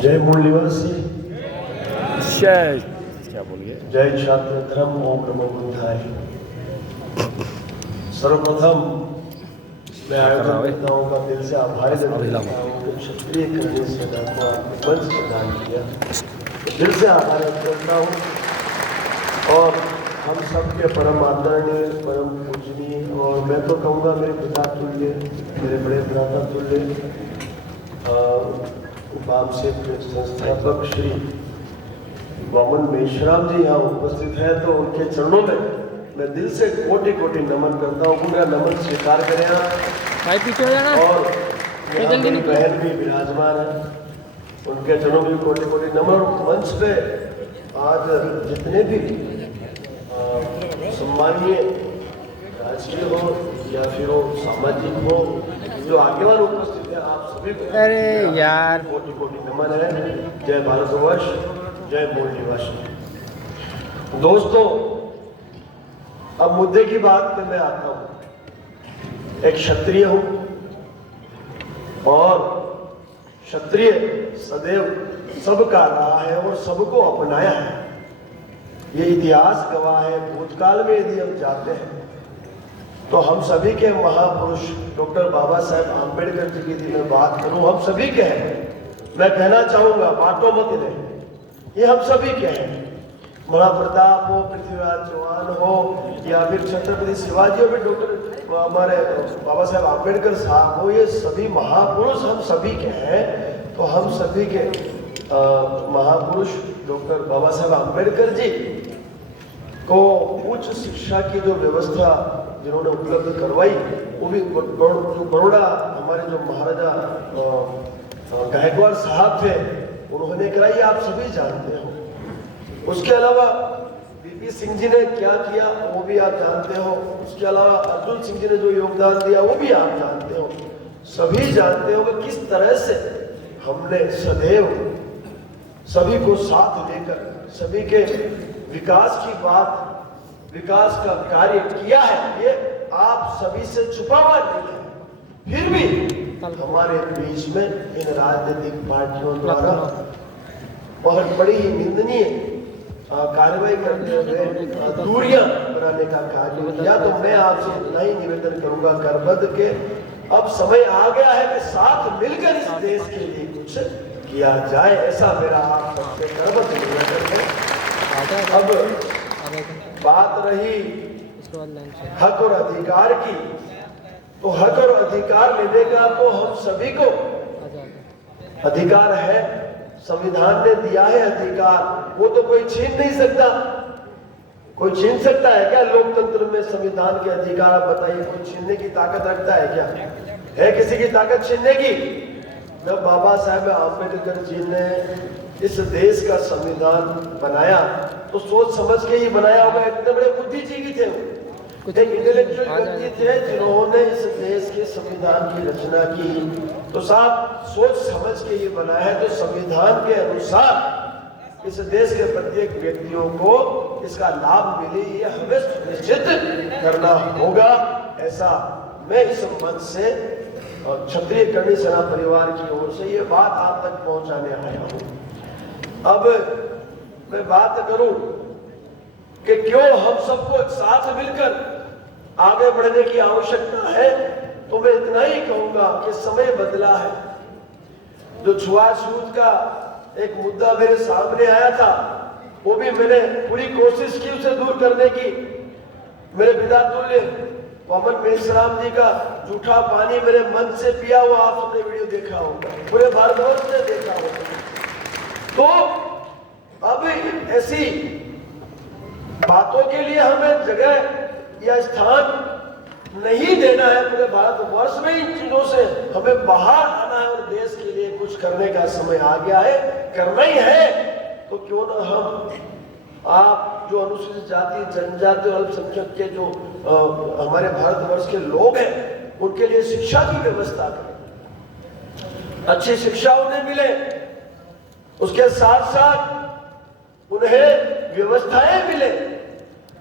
जय मूल निवासी, जय क्या बोलिए, जय छात्र धर्म, ओम नमो बुद्धाय। सर्वप्रथम मैं आयोजन करताओं का दिल से आभार व्यक्त करता हूँ कि क्षत्रिय करणी सेना को आपने मंच प्रदान किया, दिल से आभार व्यक्त करता हूँ। और हम सबके परम आदरणीय, परम पूजनीय और मैं तो कहूँगा मेरे पिता तुल्य, मेरे बड़े भ्राता तुल्य वामसेन के संस्थापक श्री वामन मेश्राम जी यहाँ उपस्थित है, तो उनके चरणों में मैं दिल से कोटि कोटि नमन करता हूँ। पूरा नमन स्वीकार करें आप। और यहाँ मेरी बहन भी विराजमान है, उनके चरणों में कोटि कोटि नमन। मंच पे आज जितने भी सम्मानीय राजकीय हो या फिर हो सामाजिक हो, जो आगेवान उपस्थित है, आप सभी को अरे यार कोटि कोटि नमन है। जय भारतवर्ष, जय मूल निवासी। दोस्तों, अब मुद्दे की बात पे मैं आता हूं। एक क्षत्रिय हूं और क्षत्रिय सदैव सबका रहा है और सबको अपनाया है। ये इतिहास गवाह है। भूतकाल में यदि हम जाते हैं तो हम सभी के महापुरुष डॉक्टर बाबा साहेब आम्बेडकर जी की यदि मैं बात करूं, हम सभी के हैं। मैं कहना चाहूंगा, बातों मत नहीं, ये हम सभी के हैं। महाप्रताप हो, पृथ्वीराज चौहान हो या फिर छत्रपति शिवाजी हो, फिर डॉक्टर हमारे बाबा साहेब आम्बेडकर साहब हो, ये सभी महापुरुष हम सभी के हैं। तो हम सभी के महापुरुष डॉक्टर बाबा साहेब आम्बेडकर जी को उच्च शिक्षा की जो व्यवस्था जिन्होंने उपलब्ध करवाई, वो भी बड़ौदा हमारे जो महाराजा गायकवाड़ साहब थे उन्होंने कराई, आप सभी जानते हो। उसके अलावा बीपी सिंह जी ने क्या किया वो भी आप जानते हो। उसके अलावा अर्जुन सिंह जी ने जो योगदान दिया वो भी आप जानते हो। सभी जानते हो कि किस तरह से हमने सदैव सभी को साथ लेकर सभी के विकास की बात, विकास का कार्य किया है। ये आप सभी से छुपा हुआ नहीं है। फिर भी हमारे बीच में इन राजनीतिक पार्टियों द्वारा बहुत बड़ी ही निंदनीय कार्रवाई करते हुए दूरियां बनाने का कार्य किया। तो मैं आपसे इतना ही निवेदन करूंगा करबद्ध के अब समय आ गया है कि साथ मिलकर इस देश के लिए कुछ किया जाए, ऐसा मेरा आप सबसे करबद्ध निवेदन है। अब बात रही हक और अधिकार की, तो हक और अधिकार लेने का तो हम सभी को अधिकार है। संविधान ने दिया है अधिकार, वो तो कोई छीन नहीं सकता। कोई छीन सकता है क्या लोकतंत्र में संविधान के अधिकार? आप बताइए, कोई छीनने की ताकत रखता है क्या? है किसी की ताकत छीनने की? जब बाबा साहेब आम्बेडकर जी ने इस देश का संविधान बनाया तो सोच समझ के ही बनाया होगा। इतने बड़े बुद्धिजीवी थे वो, एक इंटेलेक्चुअल व्यक्ति थे जिन्होंने इस देश के संविधान की रचना की। तो साहब सोच समझ के ही बनाया है। तो संविधान के अनुसार इस देश के प्रत्येक व्यक्तियों को इसका लाभ मिले, ये हमें सुनिश्चित करना होगा। ऐसा मैं इस मंच से और क्षत्रिय करणी सेना परिवार की ओर से ये बात आप तक पहुंचाने आया हूं। अब मैं बात करूं कि क्यों हम सबको साथ मिलकर आगे बढ़ने की आवश्यकता है, तो मैं इतना ही कहूंगा कि समय बदला है। जो छुआछूत का एक मुद्दा मेरे सामने आया था, वो भी मैंने पूरी कोशिश की उसे दूर करने की। मेरे पिता तुल्य वामन मेश्राम जी का जूठा पानी मेरे मन से पिया हुआ आप सबने वीडियो देखा होगा, पूरे भारतवर्ष ने देखा होगा। तो अब ऐसी बातों के लिए हमें जगह या स्थान नहीं देना है। पूरे भारतवर्ष में इन चीजों से हमें बाहर आना है और देश के लिए कुछ करने का समय आ गया है, करना ही है। तो क्यों ना हम आप जो अनुसूचित जाति, जनजाति और अल्पसंख्यक के जो हमारे भारतवर्ष के लोग हैं उनके लिए शिक्षा की व्यवस्था करें, अच्छी शिक्षा उन्हें मिले, उसके साथ साथ उन्हें व्यवस्थाएं मिले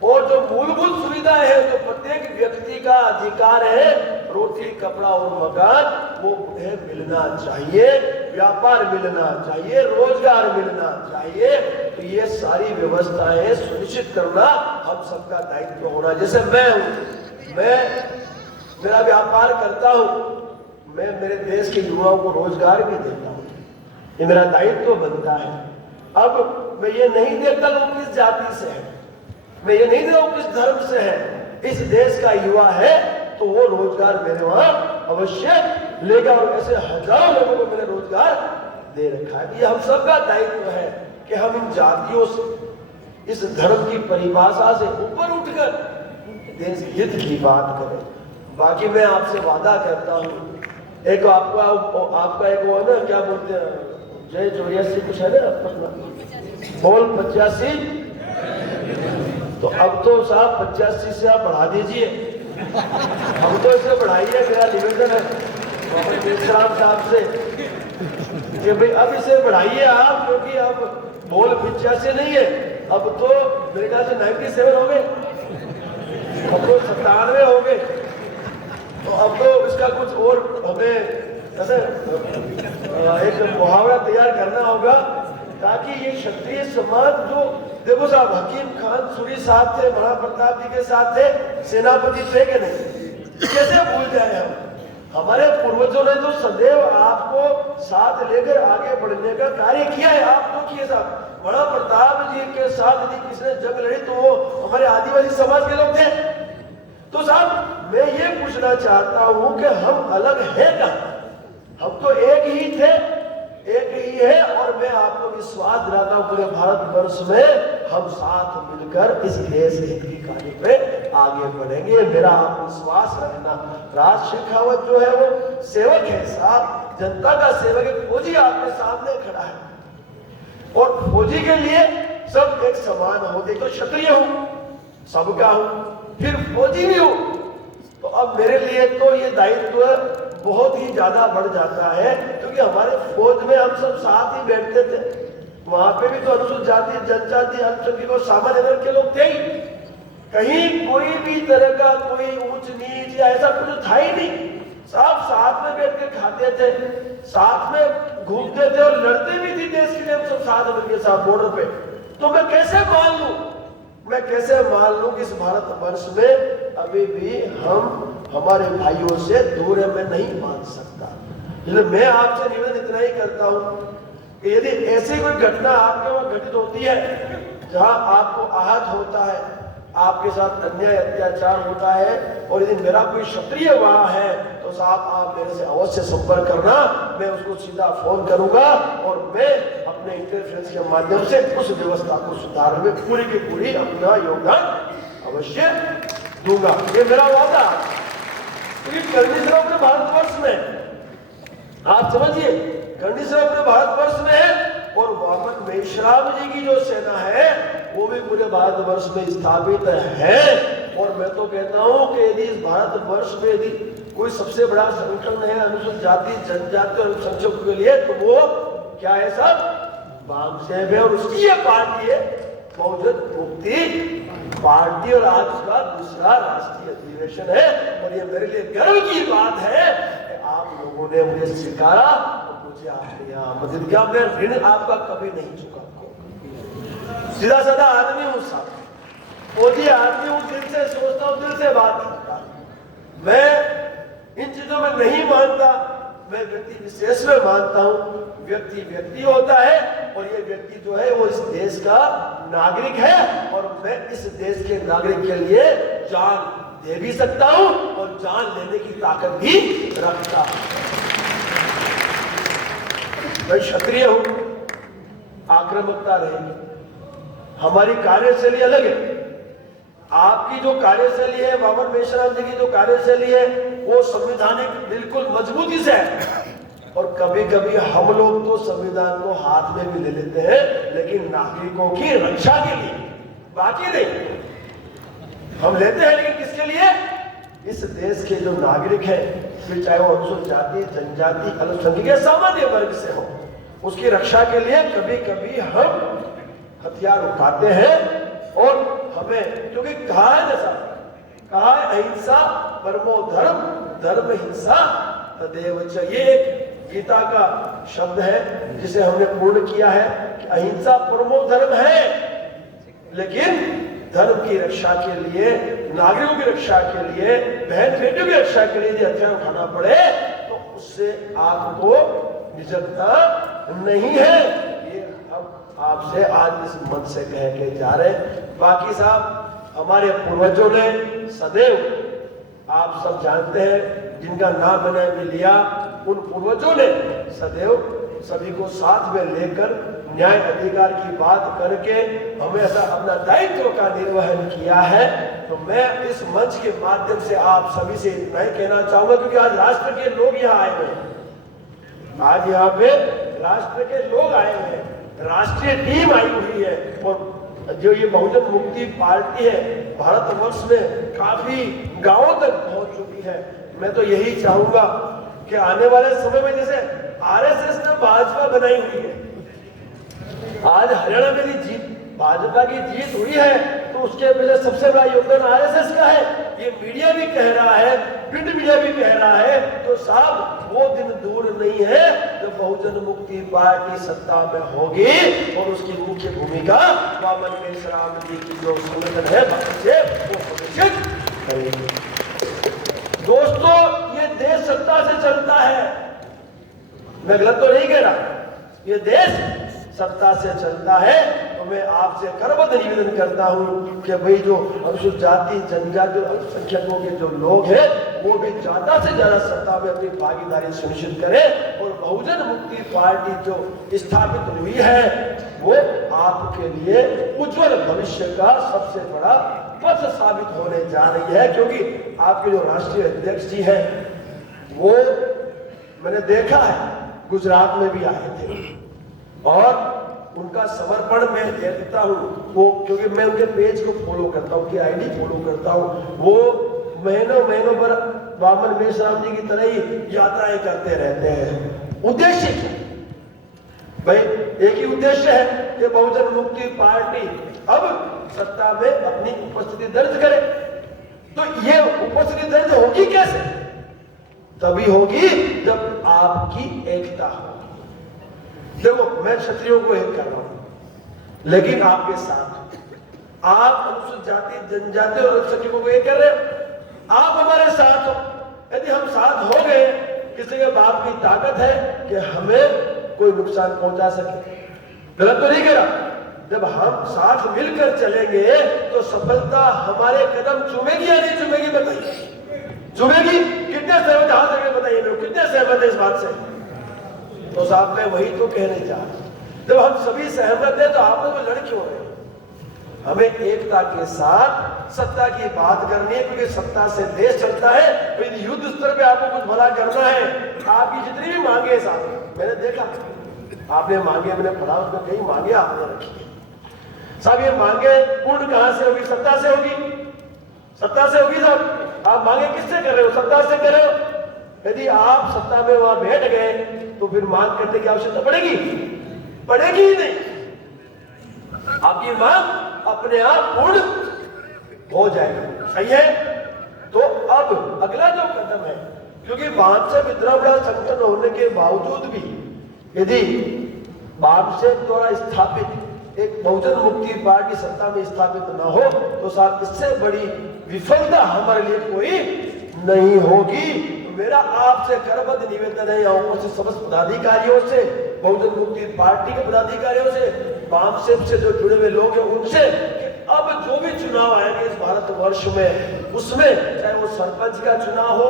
और जो मूलभूत सुविधाएं हैं, जो प्रत्येक व्यक्ति का अधिकार है, रोटी, कपड़ा और मकान, वो उन्हें मिलना चाहिए। व्यापार मिलना चाहिए, रोजगार मिलना चाहिए। तो ये सारी व्यवस्थाएं सुनिश्चित करना हम सबका दायित्व होना। जैसे मैं हूं, मेरा व्यापार करता हूं, मैं मेरे देश के युवाओं को रोजगार भी देता हूं, ये मेरा दायित्व बनता है। अब मैं ये नहीं देखता लोग किस जाति से है, मैं ये नहीं देखता किस धर्म से है, इस देश का युवा है तो वो रोजगार मेरे वहां अवश्य लेगा। और ऐसे हजारों लोगों को मैंने रोजगार दे रखा है। ये हम सबका दायित्व है कि हम इन जातियों से, इस धर्म की परिभाषा से ऊपर उठकर देश हित की बात करें। बाकी मैं आपसे वादा करता हूं, एक आपका एक वो है ना, क्या बोलते हैं, जय 84 कुछ है ना अपना, बोल 85, तो अब तो साहब 85 से आप बढ़ा दीजिए, हम तो इसे बढ़ाइए। मेरा निवेदन है राम साहब से कि भाई अब इसे बढ़ाइए आप, क्योंकि अब बोल 85 नहीं है, अब तो मेरे ख्याल से 97 हो गए, अब तो 97 हो गए। तो अब तो इसका कुछ और हमें ऐसे एक मुहावरा तैयार करना होगा, ताकि ये क्षत्रिय समाज जो, देखो साहब हकीम खान सूरी साहब थे, महाराणा प्रताप जी के साथ थे, सेनापति थे कि नहीं, कैसे भूल जाए हम। हमारे पूर्वजों ने तो सदैव आपको साथ लेकर आगे बढ़ने का कार्य किया है। आप तो किए साहब, महाराणा प्रताप जी के साथ यदि किसने जंग लड़ी तो वो हमारे आदिवासी समाज के लोग थे। तो साहब मैं ये पूछना चाहता हूं कि हम अलग हैं क्या? हम तो एक ही थे, एक ही है। और मैं आपको विश्वास दिलाता हूं पूरे भारतवर्ष में हम साथ मिलकर इस देश हित की कार्य पे आगे बढ़ेंगे, मेरा आप विश्वास रखना। राज शेखावत जो है वो सेवक है साहब, जनता का सेवक है। फौजी आपके सामने खड़ा है और फौजी के लिए सब एक समान होते, तो क्षत्रिय हूं, सबका हूं, फिर फौजी भी हूं। तो अब मेरे लिए तो ये दायित्व बहुत ही ज्यादा बढ़ जाता है, क्योंकि हमारे फौज में हम सब साथ ही बैठते थे। वहां पे भी तो अनुसूचित जाति, जनजाति, अल्पसंख्यक और सामान्य वर्ग के लोग थे ही। कहीं कोई भी तरह का कोई ऊंच नीच या ऐसा कुछ था ही नहीं। सब साथ में बैठ के खाते थे, साथ में घूमते थे और लड़ते भी थे देश के लिए। हम सब साथ मिलकर साथ बॉर्डर पे। तो मैं कैसे मान लूं कि इस भारतवर्ष में अभी भी हम हमारे भाइयों से दूर है, मैं नहीं मान सकता। इसलिए मैं आपसे निवेदन इतना ही करता हूं कि यदि ऐसी कोई घटना आपके वहां घटित होती है जहां आपको आहत होता है, आपके साथ अन्याय अत्याचार होता है, और यदि मेरा कोई क्षत्रिय वहां है तो साहब आप मेरे से अवश्य संपर्क करना। मैं उसको सीधा फोन करूंगा और मैं अपने इंटरफेरेंस के माध्यम से उस व्यवस्था को सुधारने में पूरी की पूरी अपना योगदान अवश्य दूंगा, ये मेरा वादा। क्योंकि कंडीशन अपने भारतवर्ष में, आप समझिए, कंडीशन अपने भारतवर्ष में है। और वामन मेश्राम जी की जो सेना है वो भी पूरे भारतवर्ष में स्थापित है। और मैं तो कहता हूं कि यदि इस भारतवर्ष में यदि कोई सबसे बड़ा संगठन है अनुसूचित जाति, जनजाति और अल्पसंख्यकों के लिए, तो वो क्या है साहब? वामसेव है। और उसकी ये पार्टी है बहुजन मुक्ति पार्टी, और आज उसका दूसरा राष्ट्रीय अधिवेशन है। और ये मेरे लिए गर्व की बात है कि आप लोगों ने मुझे स्वीकारा और मुझे आपने यहाँ आमंत्रित किया। मैं ऋण आपका कभी नहीं चुका। सीधा साधा आदमी हूँ साहब, फौजी आदमी हूँ, दिल से सोचता हूँ, दिल से बात करता हूँ। मैं इन चीजों में नहीं मानता, मैं व्यक्ति विशेष में मानता हूँ। व्यक्ति व्यक्ति होता है और ये व्यक्ति जो है वो इस देश का नागरिक है, और मैं इस देश के नागरिक के लिए जान दे भी सकता हूं और जान लेने की ताकत भी रखता हूं। मैं क्षत्रिय हूं, आक्रामकता रहेगी। हमारी कार्यशैली अलग है। आपकी जो कार्यशैली है, वामन मेश्राम जी की जो कार्यशैली है, वो संवैधानिक बिल्कुल मजबूती से है। और कभी कभी हम लोग तो संविधान को हाथ में भी ले लेते हैं, लेकिन नागरिकों की रक्षा के लिए, बाकी नहीं। हम लेते हैं लेकिन किसके लिए? इस देश के जो नागरिक हैं, फिर चाहे वो अनुसूचित जाति, जनजाति, अल्पसंख्यक या सामान्य वर्ग से हो, उसकी रक्षा के लिए कभी कभी हम हथियार उठाते हैं। और हमें, क्योंकि कहा है जैसा कहा है, अहिंसा परमो धर्म, धर्म हिंसा तदेव च। ये एक गीता का शब्द है जिसे हमने पूर्ण किया है कि अहिंसा परमो धर्म है, लेकिन धर्म की रक्षा के लिए, नागरिकों की रक्षा के लिए, बहन बेटियों की रक्षा के लिए यदि हथियार उठाना पड़े तो उससे आपको निजता नहीं है। ये हम आपसे आज इस मन से कह के जा रहे हैं। बाकी साहब, हमारे पूर्वजों ने सदैव, आप सब जानते हैं जिनका नाम मैंने अभी लिया, उन पूर्वजों ने सदैव सभी को साथ में लेकर न्याय अधिकार की बात करके हमेशा अपना दायित्व का निर्वहन किया है। तो मैं इस मंच के माध्यम से आप सभी से इतना ही कहना चाहूंगा, क्योंकि आज राष्ट्र के लोग यहाँ आए हुए हैं, आज यहाँ पे राष्ट्र के लोग आए हुए हैं, राष्ट्रीय टीम आई हुई है, और जो ये बहुजन मुक्ति पार्टी है भारतवर्ष में काफी गांवों तक पहुंच चुकी है। मैं तो यही चाहूंगा कि आने वाले समय में, जैसे आरएसएस ने भाजपा बनाई हुई है, आज हरियाणा में भी जीत, भाजपा की जीत हुई है, तो उसके पीछे सबसे बड़ा योगदान आरएसएस का है। ये मीडिया भी कह रहा है, प्रिंट मीडिया भी कह रहा है। तो साहब, वो दिन दूर नहीं है जब बहुजन मुक्ति पार्टी सत्ता में होगी और उसकी मुख्य भूमिका वामन मेश्राम जी की जो संगठन है से वो सुनिश्चित करेगी। दोस्तों, ये देश सत्ता से चलता है, मैं गलत तो नहीं कह रहा, ये देश सत्ता से चलता है। तो मैं आपसे करबद्ध निवेदन करता हूं कि भाई जो अनुसूचित जाति, जनजाति, अल्पसंख्यकों के जो लोग हैं वो भी ज्यादा से ज्यादा सत्ता में अपनी भागीदारी सुनिश्चित करें, और बहुजन मुक्ति पार्टी जो स्थापित हुई है वो आपके लिए उज्जवल भविष्य का सबसे बड़ा पथ साबित होने जा रही है। क्योंकि आपके जो राष्ट्रीय अध्यक्ष जी हैं वो मैंने देखा है गुजरात में भी आए थे, और उनका समर्पण मैं देखता हूँ वो, क्योंकि मैं उनके पेज को फॉलो करता हूँ, उनकी आईडी फॉलो करता हूँ। वो महीनों भर वामन मेश्राम जी की तरह ही यात्राएं करते रहते हैं। उद्देश्य क्या? भाई एक ही उद्देश्य है कि बहुजन मुक्ति पार्टी अब सत्ता में अपनी उपस्थिति दर्ज करे। तो ये उपस्थिति दर्ज होगी कैसे? तभी होगी जब आपकी एकता हो। देखो, मैं क्षत्रियों को एक कर रहा हूं, लेकिन आपके साथ आप अनुसूचित जाति, जनजाति और अल्पसंख्यकों को एक कर रहे हो, आप हमारे साथ हो। यदि हम साथ हो गए, किसी के बाप की ताकत है कि हमें कोई नुकसान पहुंचा सके। गलत तो नहीं कह रहा। जब हम साथ मिलकर चलेंगे तो सफलता हमारे कदम चूमेगी या नहीं चूमेगी? बताइए, चूमेगी? कितने सहमत, हाथ करके बताइए लोग, कितने सहमत है इस बात से? तो साहब, मैं वही तो कहने जा रहा हूं, जब हम सभी सहमत हैं तो आप लोग लड़ क्यों रहे? हमें एकता के साथ सत्ता की बात करनी है, क्योंकि सत्ता से देश चलता है। तो युद्ध स्तर पे आपको कुछ भला करना है, आपकी जितनी भी मांगे साहब, मैंने देखा आपने मांगे, मैंने पढ़ा उसमें कई मांगे आपने रखी साहब। ये मांगे पूर्ण कहां से होगी? सत्ता से होगी, सत्ता से होगी साहब। आप मांगे किससे कर रहे हो? सत्ता से कर रहे हो। यदि आप सत्ता में वहां बैठ गए तो फिर मांग करने की आवश्यकता पड़ेगी? पड़ेगी ही नहीं। आपकी मांग अपने आप पूर्ण हो जाएगी। सही है? तो अब अगला जो कदम है, क्योंकि वामसेप इतना बड़ा संगठन होने के बावजूद भी यदि वामसेप द्वारा स्थापित एक बहुजन मुक्ति पार्टी सत्ता में स्थापित न हो तो साहब इससे बड़ी विफलता हमारे लिए कोई नहीं होगी। मेरा आपसे करबद्ध निवेदन है, यहाँ से समस्त पदाधिकारियों से, बहुजन मुक्ति पार्टी के पदाधिकारियों से, वामसेप से जो जुड़े हुए लोग हैं उनसे, कि अब जो भी चुनाव आएंगे इस भारतवर्ष में, उसमें चाहे वो सरपंच का चुनाव हो,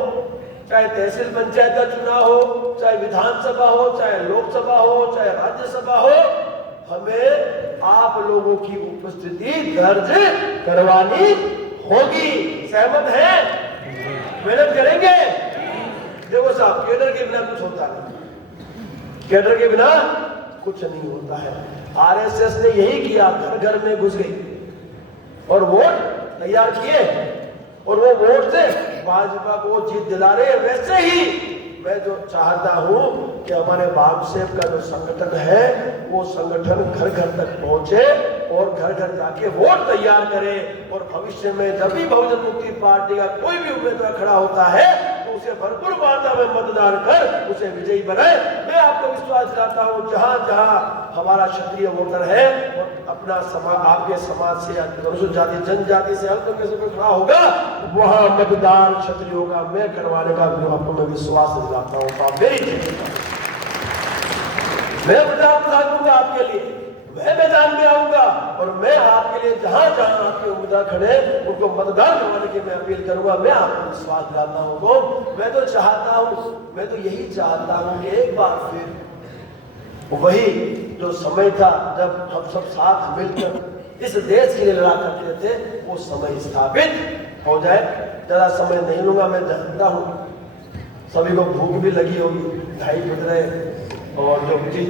चाहे तहसील पंचायत का चुनाव हो, चाहे विधानसभा हो, चाहे लोकसभा हो, चाहे राज्यसभा हो, हमें आप लोगों की उपस्थिति दर्ज करवानी होगी। सहमत है? मेहनत करेंगे? देखो साहब, कैडर के बिना कुछ होता नहीं, कैडर के बिना कुछ नहीं होता है। आरएसएस ने यही किया, घर घर में घुस गई और वोट तैयार किए, और वो वोट से भाजपा को जीत दिला रहे। वैसे ही मैं जो चाहता हूं कि हमारे वामसेप का जो संगठन है वो संगठन घर घर तक पहुंचे और घर घर जाके वोट तैयार करे, और भविष्य में जब भी बहुजन मुक्ति पार्टी का कोई भी उम्मीदवार खड़ा होता है तो उसे भरपूर मात्रा में मतदान कर उसे विजयी बनाए। मैं आपको विश्वास दिलाता हूँ, जहां जहां हमारा क्षत्रिय वोटर है और अपना समाज, आपके समाज से, अनुसूचित जाति जनजाति से हल्के में से कोई खड़ा होगा, वहां मतदान क्षत्रियों का मैं करवाने का आपको मैं विश्वास दिलाता हूँ। तो आप मेरी मैं प्रधान दूंगा आपके लिए, मैं मैदान में आऊंगा और मैं आपके लिए जहां जहां आपके उम्मीदवार खड़े उनको मतदान करवाने की मैं अपील करूंगा। मैं आपको विश्वास दिलाता हूं। तो मैं तो चाहता हूं, मैं तो यही चाहता हूं कि एक बार फिर वही जो समय था जब हम सब साथ मिलकर इस देश के लिए लड़ा करते थे, वो समय स्थापित हो जाए। ज्यादा समय नहीं लूंगा, मैं जानता हूं सभी को भूख भी लगी होगी, 2:30 बज रहे और जो मुझे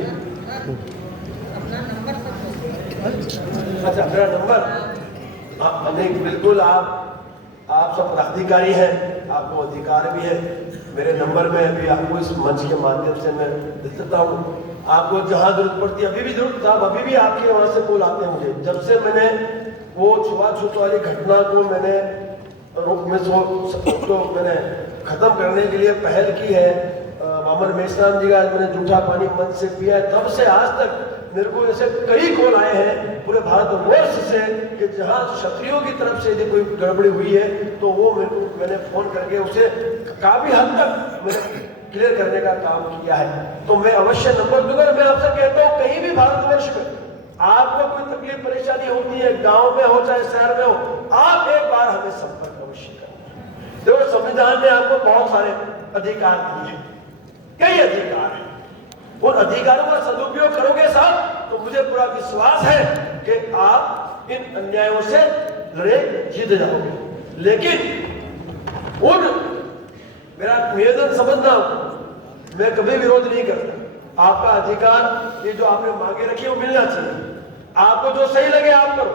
अच्छा मेरा नंबर नहीं, बिल्कुल आप सब पदाधिकारी हैं, आपको अधिकार भी है। मेरे नंबर में अभी आपको इस मंच के माध्यम से मैं दे देता हूँ। आपको जहाँ जरूरत पड़ती है, अभी भी जरूरत था, अभी भी आपके वहाँ से कॉल आते हैं मुझे। जब से मैंने वो छुआछूत वाली घटना को मैंने मैंने खत्म करने के लिए पहल की है, मामन मेश्राम जी का मैंने जूठा पानी मंच से पिया है, तब से आज तक मेरे को ऐसे कई कॉल आए हैं पूरे भारतवर्ष से कि जहां क्षत्रियों की तरफ से यदि कोई गड़बड़ी हुई है तो वो मैंने फोन करके उसे काफी हद तक मैंने क्लियर करने का काम किया है। तो मैं अवश्य नंबर दूंगा। मैं आपसे कहता हूँ, कहीं भी भारतवर्ष में आपको कोई तकलीफ परेशानी होती है, गाँव में हो चाहे शहर में हो, आप एक बार हमें संपर्क अवश्य करें। देखो, संविधान ने आपको बहुत सारे अधिकार दिए हैं, कई अधिकार हैं। उन अधिकारों का सदुपयोग करोगे साहब तो मुझे पूरा विश्वास है कि आप इन अन्यायों से लड़े जीत जाओगे। लेकिन मेरा निवेदन समझना, मैं कभी विरोध नहीं करता। आपका अधिकार, ये जो आपने मांगे रखी है वो मिलना चाहिए। आपको जो सही लगे आप करो,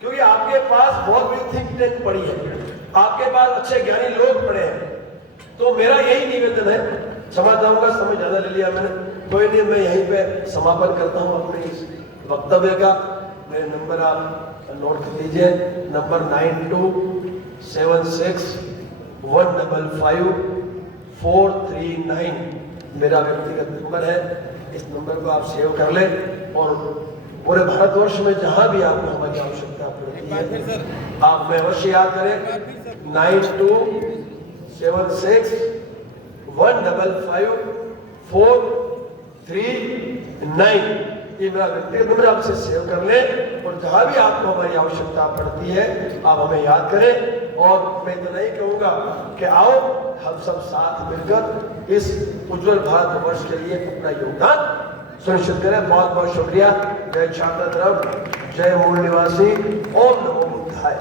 क्योंकि आपके पास बहुत बड़ी थिंक टैंक पड़ी है, आपके पास अच्छे ज्ञानी लोग पड़े हैं। तो मेरा यही निवेदन है, क्षमा चाहूंगा समय ज्यादा ले लिया मैंने, कोई नहीं, मैं यहीं पे समापन करता हूं अपने इस वक्तव्य का। मेरे नंबर आप नोट कर लीजिए, नंबर 9276155439 मेरा व्यक्तिगत नंबर है। इस नंबर को आप सेव कर ले और पूरे भारतवर्ष में जहां भी आपको हमारी आवश्यकता पड़ती है आप में अवश्य याद करें 9276155439 ये मेरा व्यक्तिगत नंबर, आपसे सेव कर ले और जहां भी आपको हमारी आवश्यकता पड़ती है आप हमें याद करें। और मैं इतना ही कहूंगा कि आओ हम सब साथ मिलकर इस उज्जवल भारतवर्ष के लिए अपना योगदान सुनिश्चित करें। बहुत बहुत शुक्रिया। जय छात्र, जय मूल निवासी, ओम नमो बुद्धाय।